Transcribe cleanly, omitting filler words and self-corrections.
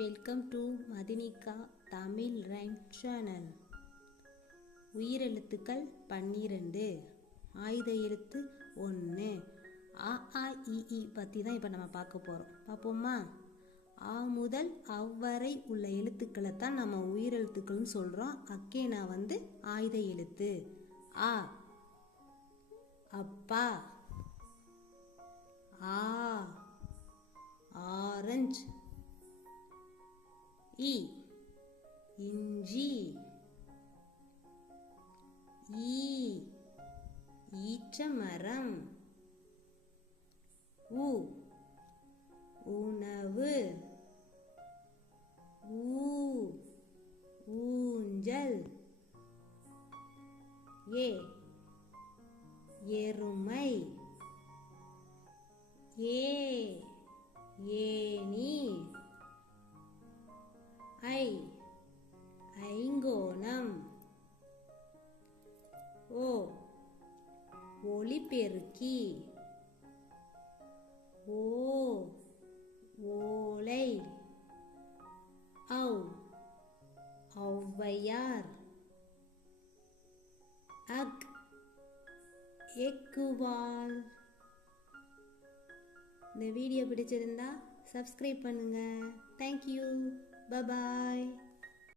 Welcome to Madhinika Tamil rhyme channel. உயிரெழுத்துக்கள் 12, ஆயுத எழுத்து 1. அ ஆ இ ஈ பற்றி தான் இப்போ நம்ம பார்க்க போகிறோம். பார்ப்போமா? ஆ முதல் அவ்வரை உள்ள எழுத்துக்களை தான் நம்ம உயிரெழுத்துக்கள்னு சொல்கிறோம். அக்கேனா ஆயுத எழுத்து. ஆ அப்பா, ஆ ஆரஞ்சு, இ இஞ்சி, ஈ ஈச்சமரம், உ உணவு, ஊ ஊஞ்சல், ஏ எருமை, ஏ ஏனி, ஐ ஐங்கோணம், ஓ ஒலிபெருக்கி, ஓ ஓலை, ஔ ஔவையார், அக் எக்குவால். இந்த வீடியோ பிடிச்சிருந்தா சப்ஸ்கிரைப் பண்ணுங்க. தேங்க்யூ. பபாய்.